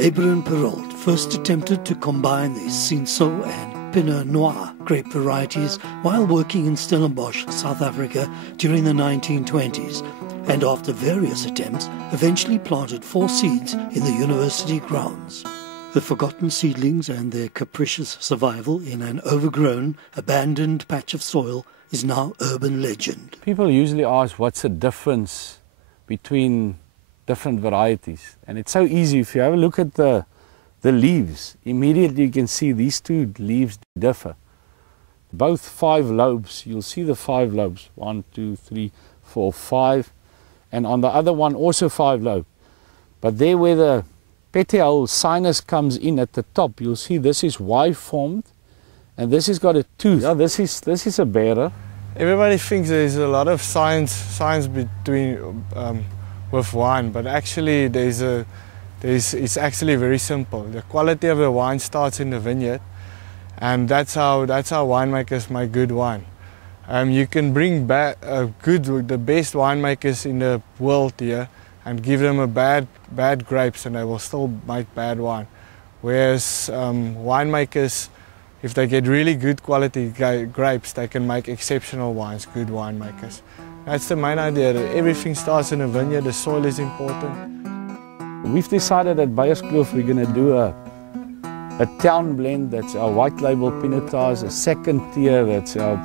Abraham Perrault first attempted to combine the Cinsault and Pinot Noir grape varieties while working in Stellenbosch, South Africa during the 1920s, and after various attempts eventually planted 4 seeds in the university grounds. The forgotten seedlings and their capricious survival in an overgrown, abandoned patch of soil is now urban legend. People usually ask what's the difference between different varieties, and it's so easy. If you have a look at the leaves, immediately you can see these 2 leaves differ. Both 5 lobes, you'll see the 5 lobes, 1, 2, 3, 4, 5, and on the other one also 5 lobes. But there where the petiole sinus comes in at the top, you'll see this is Y-formed, and this has got a tooth. Yeah, this is a bearer. Everybody thinks there's a lot of science between with wine, but actually it's actually very simple. The quality of the wine starts in the vineyard, and that's how winemakers make good wine. You can bring the best winemakers in the world here and give them a bad grapes, and they will still make bad wine. Whereas winemakers, if they get really good quality grapes, they can make exceptional wines, good winemakers. That's the main idea, that everything starts in a vineyard, the soil is important. We've decided at Beyerskloof we're going to do a town blend. That's our white label Pinotage, a second tier that's our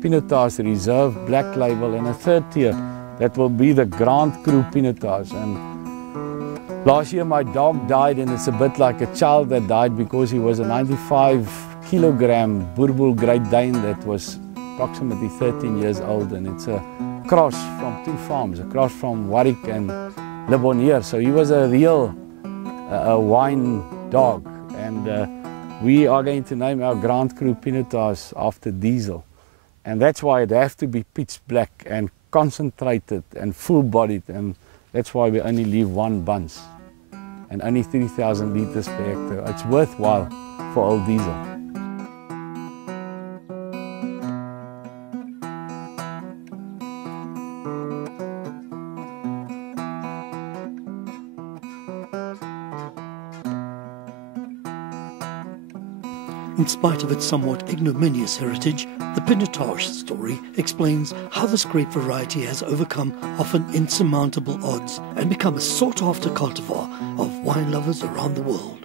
Pinotage Reserve black label, and a third tier that will be the Grand Cru Pinotage. And last year my dog died, and it's a bit like a child that died because he was a 95-kilogram Boerboel Great Dane that was approximately 13 years old, and it's a cross from 2 farms, a cross from Warwick and Le Bonnier. So he was a real wine dog, and we are going to name our Grand Cru Pinotage after Diesel, and that's why it has to be pitch black and concentrated and full-bodied, and that's why we only leave 1 bunch and only 3,000 litres per hectare. It's worthwhile for old Diesel. In spite of its somewhat ignominious heritage, the Pinotage story explains how this grape variety has overcome often insurmountable odds and become a sought-after cultivar of wine lovers around the world.